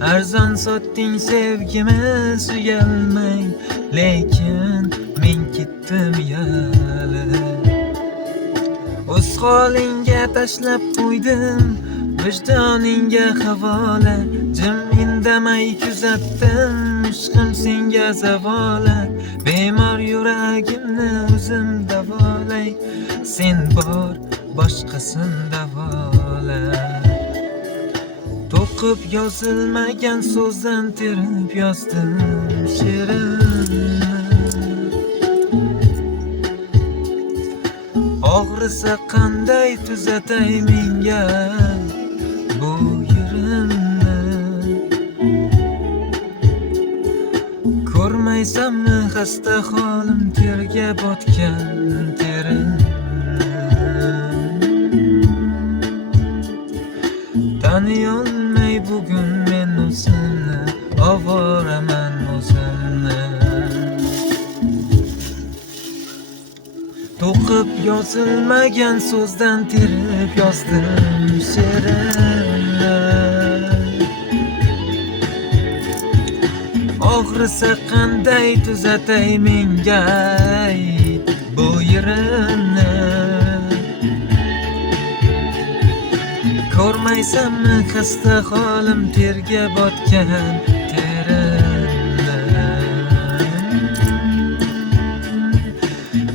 Arzon sotding sevgimiz uyalmay, lekin men ketdim yali. O'z holingga tashlab qo'ydim, vijdoningga havola. Jim indamay kuzatdim, ishqim senga zavola. Bemor yuragimni o'zim davolay, sen bor boshqasin davola. To'qib yozilmagan so'zdan terib yozdim she'rimni. Og'risa qanday tuzatay menga bu yerimni. Ko'rmaysanmi xasta holim, terga botgan terimni. Taniyolmay bugun men o'zimni, ovoraman o'zimni. To'qib yozilmagan so'zdan terib yozdim she'rimni. Og'risa qanday tuzatay menga bu yerimni. Ko'rmaysanmi xasta holim, terga botgan terimni.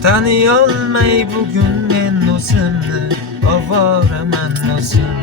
Taniyolmay bugun men o'zimni, ovoraman o'zimni.